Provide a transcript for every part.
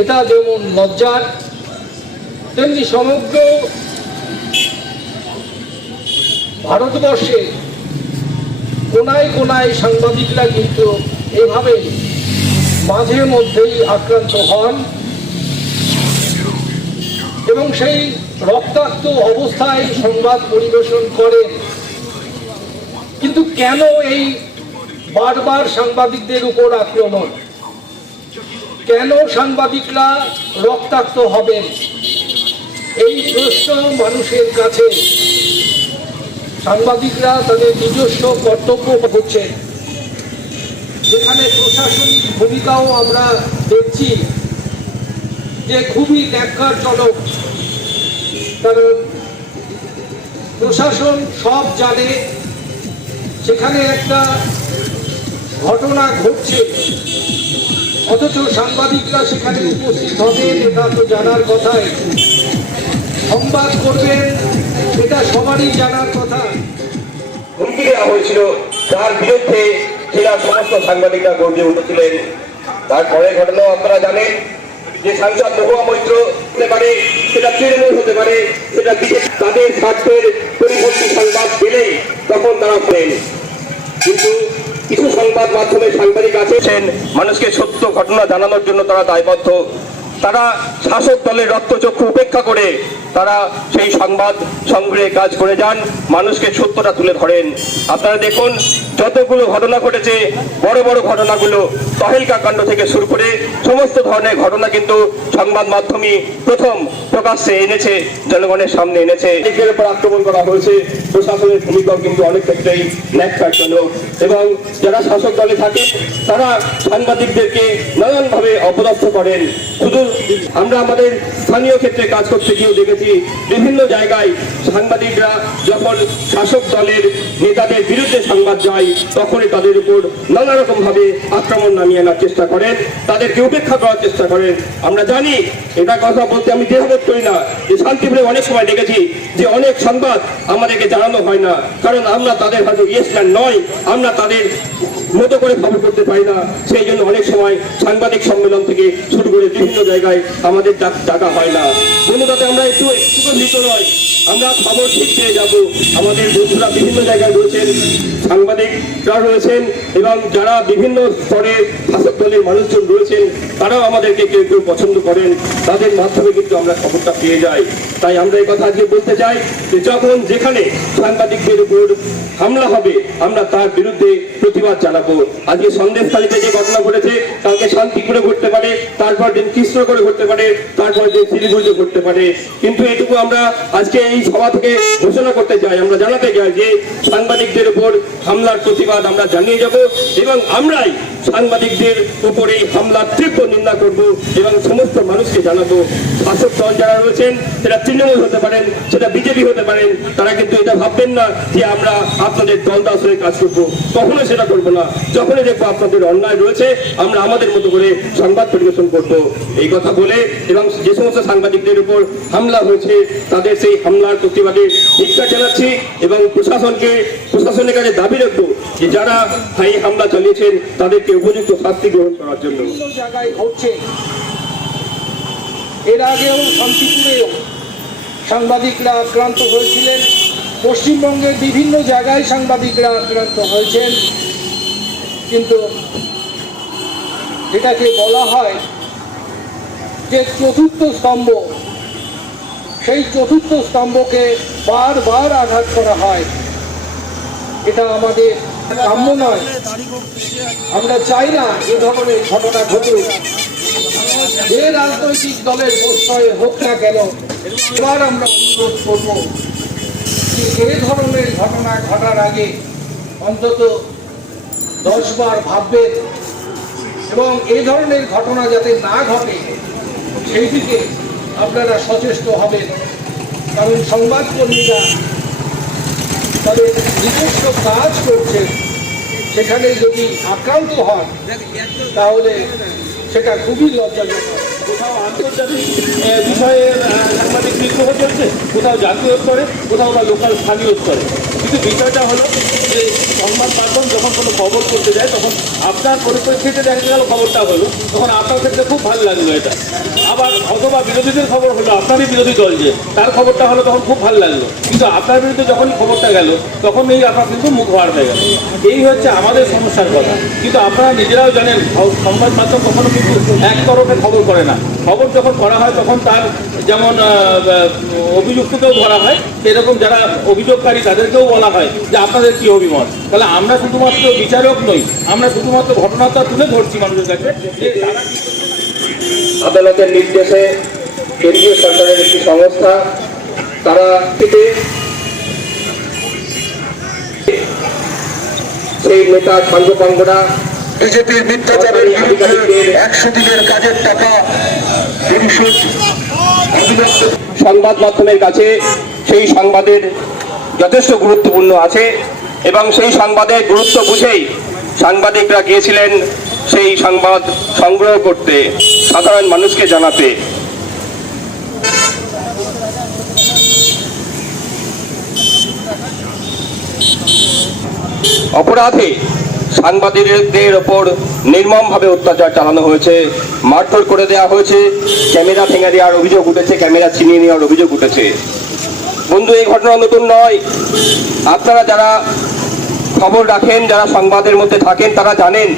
এটা যেমন লজ্জার, তেমনি সমগ্র ভারতবর্ষে কোনায় কোনায় সাংবাদিকরা কিন্তু এভাবে মাঝে মধ্যেই আক্রান্ত হন এবং সেই রক্তাক্ত অবস্থায় সংবাদ পরিবেশন করেন। কিন্তু কেন এই বারবার সাংবাদিকদের উপর আক্রমণ? কেন সাংবাদিকরা রক্তাক্ত হবেন? এই প্রশ্ন মানুষের কাছে। সাংবাদিকরা তাদের নিজস্ব কর্তব্য করছে। যেখানে প্রশাসনিক ভূমিকাও আমরা দেখছি যে খুবই ন্যাক্কারজনক। কারণ প্রশাসন সব জানে, সেখানে একটা ঘটনা ঘটছে। অথচ সাংবাদিকরা সেখানে উপস্থিত হবেন এটা তো জানার কথাই। সংবাদ করবেন এটা সবারই জানার কথা। হুমকি দেওয়া হয়েছিল। তার বিরুদ্ধে জেলার সমস্ত সাংবাদিকরা গর্জে উঠেছিলেন। তারপরে ঘটনা আপনারা জানেন যে সাংসদ মহুয়া মৈত্র হতে পারে, সেটা তৃণমূল হতে পারে, সেটা তাদের স্বার্থের পরিবর্তী সংবাদ পেলেই তখন তারা পেন কিন্তু কিছু সংবাদ মাধ্যমে সাংবাদিক আছেন মানুষকে সত্য ঘটনা জানানোর জন্য তারা দায়বদ্ধ। তারা শাসক দলের রক্তচক্ষু উপেক্ষা করে তারা সেই সংবাদ সংগ্রহে কাজ করে যান, মানুষকে সত্যটা তুলে ধরেন। আপনারা দেখুন, যতগুলো ঘটনা ঘটেছে, বড় বড় ঘটনাগুলো তহেলকা কাণ্ড থেকে শুরু করে সমস্ত ধরনের ঘটনা কিন্তু সংবাদ মাধ্যমই প্রথম প্রকাশ্যে এনেছে, জনগণের সামনে এনেছে। এদের উপর আক্রমণ করা হয়েছে, প্রশাসনের ভূমিকাও কিন্তু অনেক ক্ষেত্রেই ন্যাক্কারজনক এবং যারা শাসক দলে থাকে, তারা সাংবাদিকদেরকে নানানভাবে অপদস্থ করেন। শুধু আমরা আমাদের স্থানীয় ক্ষেত্রে কাজ করতে গিয়েও দেখেছি বিভিন্ন জায়গায় সাংবাদিকরা যখন শাসক দলের নেতাদের বিরুদ্ধে সংবাদ যায় তখনই তাদের উপর নানা রকম ভাবে আক্রমণ নামিয়ে আনার চেষ্টা করেন, তাদেরকে উপেক্ষা করার চেষ্টা করেন। আমরা জানি, এটা কথা বলতে আমি দেহবোধ করি না, যে শান্তিপুরে অনেক সময় দেখেছি যে অনেক সংবাদ আমাদেরকে জানানো হয় না, কারণ আমরা তাদের হয়তো ইয়েসম্যান নয়, আমরা তাদের মতো করে খবর করতে পারি না। সেই জন্য অনেক সময় সাংবাদিক সম্মেলন থেকে শুরু করে বিভিন্ন জায়গায় আমাদের ডাকা হয় না। বন্ধুটাতে আমরা একটু একটু ভীত নয়। আমরা খবর ঠিক পেয়ে যাব। আমাদের বন্ধুরা বিভিন্ন জায়গায় রয়েছেন, সাংবাদিকরা রয়েছেন, এবং যারা বিভিন্ন স্তরের শাসক দলের মানুষজন রয়েছেন, তারাও আমাদেরকে কেউ কেউ পছন্দ করেন। তাদের মাধ্যমে কিন্তু আমরা খবরটা পেয়ে যাই। তাই আমরা এই কথা আজকে বলতে চাই যে যখন যেখানে সাংবাদিকদের উপর হামলা হবে, আমরা তার বিরুদ্ধে প্রতিবাদ জানাব। আজকে সন্দেশখালীতে যে ঘটনা ঘটেছে, কালকে শান্তিপুরে ঘটতে পারে, তারপর দিন কৃষ্ণগড়ে ঘটতে পারে, তারপর দিন শিলিগুড়িতে ঘটতে পারে। কিন্তু এটুকু আমরা আজকে এই সভা থেকে ঘোষণা করতে চাই, আমরা জানাতে চাই যে সাংবাদিকদের উপর হামলার প্রতিবাদ আমরা জানিয়ে যাব এবং আমরাই সাংবাদিকদের উপর এই হামলার তীব্র নিন্দা করব এবং সমস্ত মানুষকে জানাব। শাসক দল যারা রয়েছেন সেটা তৃণমূল হতে পারেন সেটা বিজেপি হতে পারেন, তারা কিন্তু এটা ভাববেন না যে আমরা আপনাদের দল দাস হয়ে কাজ করব। কখনো সেটা করব না। যখনই দেখব আপনাদের অন্যায় রয়েছে, আমরা আমাদের মতো করে সংবাদ পরিবেশন করব। এই কথা বলে এবং যে সমস্ত সাংবাদিকদের উপর হামলা হয়েছে, তাদের সেই হামলার প্রতিবাদে ধিক্কার জানাচ্ছি এবং প্রশাসনকে, প্রশাসনের কাছে দাবি রাখব যে যারা এই হামলা চালিয়েছেন, তাদেরকে উপযুক্ত শাস্তি গ্রহণ করার জন্য। এর আগেও শান্তিপুরেও সাংবাদিকরা আক্রান্ত হয়েছিলেন। পশ্চিমবঙ্গের বিভিন্ন জায়গায় সাংবাদিকরা আক্রান্ত হয়েছেন। কিন্তু এটাকে বলা হয় যে চতুর্থ স্তম্ভ। সেই চতুর্থ স্তম্ভকে বারবার আঘাত করা হয়। এটা আমাদের কাম্য নয়। আমরা চাই না এ ধরনের ঘটনা ঘটুক। যে রাজনৈতিক দলের প্রশ্রয়ে হোক না কেন, এবার আমরা অনুরোধ করব যে এ ধরনের ঘটনা ঘটার আগে অন্তত দশবার ভাববেন এবং এই ধরনের ঘটনা যাতে না ঘটে, সেই দিকে আপনারা সচেষ্ট হবেন। কারণ সংবাদকর্মীরা তাদের নিজস্ব কাজ করছেন, সেখানে যদি আক্রান্ত হন, তাহলে সেটা খুবই লজ্জাজনক। কোথাও আন্তর্জাতিক বিষয়ে সাংবাদিক বিদ্রোহ চলছে, কোথাও জাতীয় স্তরে, কোথাও বা লোকাল স্থানীয় স্তরে। কিন্তু বিষয়টা হলো যে সংবাদ মাধ্যম যখন কোনো খবর করতে যায়, তখন আপনার পরিপ্রেক্ষিতে দেখা গেল খবরটা হলো। তখন আপনার ক্ষেত্রে খুব ভালো লাগল এটা। আবার অথবা বিরোধীদের খবর হলো, আপনারই বিরোধী দল যে, তার খবরটা হলো তখন খুব ভালো লাগল। কিন্তু আপনার বিরুদ্ধে যখনই খবরটা গেল, তখন এই আপনার কিন্তু মুখ ভার হয়ে গেল। এই হচ্ছে আমাদের সমস্যার কথা। কিন্তু আপনারা নিজেরাও জানেন সংবাদ মাধ্যম কখনো কিন্তু এক তরফে খবর করে না। খবর যখন করা হয় তখন তার যেমন অভিযুক্তকেও ধরা হয় সেরকম যারা অভিযোগকারী তাদেরকেও বলা হয় যে আপনাদের কি অভিমত? তাহলে আমরা শুধুমাত্র বিচারক নই আমরা শুধুমাত্র ঘটনাটা তুলে ধরছি মানুষের কাছে আদালতের নির্দেশে কেন্দ্রীয় সরকারের একটি সংস্থা তারা থেকে সেই নেতা সাঙ্গপাঙ্গরা বিজেপির মিথ্যাচারের বিরুদ্ধে একশো দিনের কাজের টাকা সংবাদ মাধ্যমের কাছে সেই সংবাদের যথেষ্ট গুরুত্বপূর্ণ আছে এবং সেই সংবাদের গুরুত্ব বুঝেই সাংবাদিকরা গিয়েছিলেন সেই সংবাদ সংগ্রহ করতে, সাধারণ মানুষকে জানাতে। অপরাধে সাংবাদিকদের ওপর নির্মমভাবে অত্যাচার চালানো হয়েছে। মারধর করে দেওয়া হয়েছে। ক্যামেরা ভেঙে দেওয়ার অভিযোগ উঠেছে। ক্যামেরা ছিনিয়ে নেওয়ার অভিযোগ উঠেছে। বন্ধু, এই ঘটনা নতুন নয়। আপনারা যারা খবর রাখেন, যারা সংবাদের মধ্যে থাকেন, তারা জানেন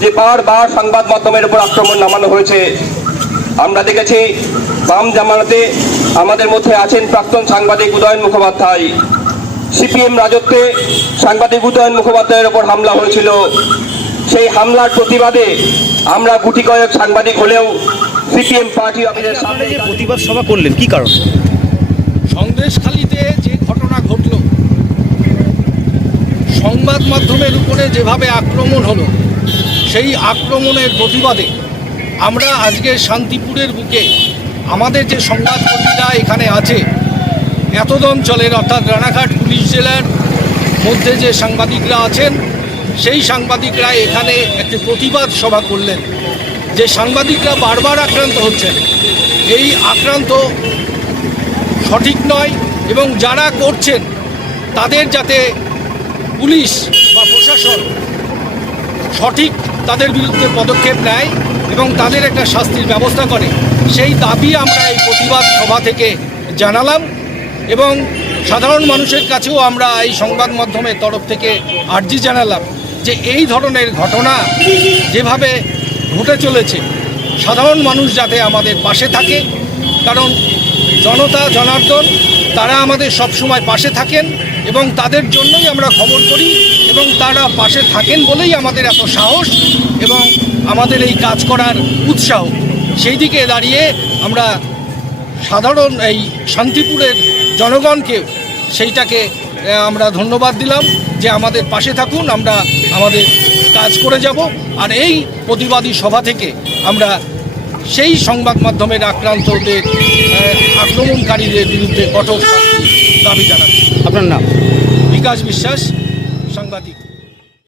যে বারবার সংবাদ মাধ্যমের উপর আক্রমণ নামানো হয়েছে। আমরা দেখেছি, বাম জামানাতে আমাদের মধ্যে আছেন প্রাক্তন সাংবাদিক উদয়ন মুখোপাধ্যায়। সিপিএম রাজত্বে সাংবাদিক উদয়ন মুখোপাধ্যায়ের ওপর হামলা হয়েছিল। সেই হামলার প্রতিবাদে আমরা গুটি কয়েক সাংবাদিক হলেও সিপিএম পার্টি অফিসের সামনে যে প্রতিবাদ সভা করলেন কি কারণ? সন্দেশখালিতে যে ঘটনা ঘটল সংবাদ মাধ্যমের উপরে যেভাবে আক্রমণ হলো সেই আক্রমণের প্রতিবাদে আমরা আজকে শান্তিপুরের বুকে আমাদের যে সংবাদকর্মীরা এখানে আছে এতদ অঞ্চলের অর্থাৎ রানাঘাট পুলিশ জেলার মধ্যে যে সাংবাদিকরা আছেন, সেই সাংবাদিকরা এখানে একটি প্রতিবাদ সভা করলেন। যে সাংবাদিকরা বারবার আক্রান্ত হচ্ছেন, এই আক্রান্ত সঠিক নয় এবং যারা করছেন, তাদের যাতে পুলিশ বা প্রশাসন সঠিক তাদের বিরুদ্ধে পদক্ষেপ নেয় এবং তাদের একটা শাস্তির ব্যবস্থা করে, সেই দাবি আমরা এই প্রতিবাদ সভা থেকে জানালাম। এবং সাধারণ মানুষের কাছেও আমরা এই সংবাদ মাধ্যমের তরফ থেকে আর্জি জানালাম যে এই ধরনের ঘটনা যেভাবে ঘটে চলেছে, সাধারণ মানুষ যাতে আমাদের পাশে থাকে, কারণ জনতা, জনার্দন, তারা আমাদের সব সময় পাশে থাকেন এবং তাদের জন্যই আমরা খবর করি এবং তারা পাশে থাকেন বলেই আমাদের এত সাহস এবং আমাদের এই কাজ করার উৎসাহ। সেই দিকে দাঁড়িয়ে আমরা সাধারণ এই শান্তিপুরের জনগণকে সেইটাকে আমরা ধন্যবাদ দিলাম যে আমাদের পাশে থাকুন আমরা আমাদের কাজ করে যাব। আর এই প্রতিবাদী সভা থেকে আমরা সেই সংবাদ মাধ্যমের আক্রান্তদের আক্রমণকারীদের বিরুদ্ধে কঠোর দাবি জানাচ্ছি। আপনার নাম? বিকাশ বিশ্বাস।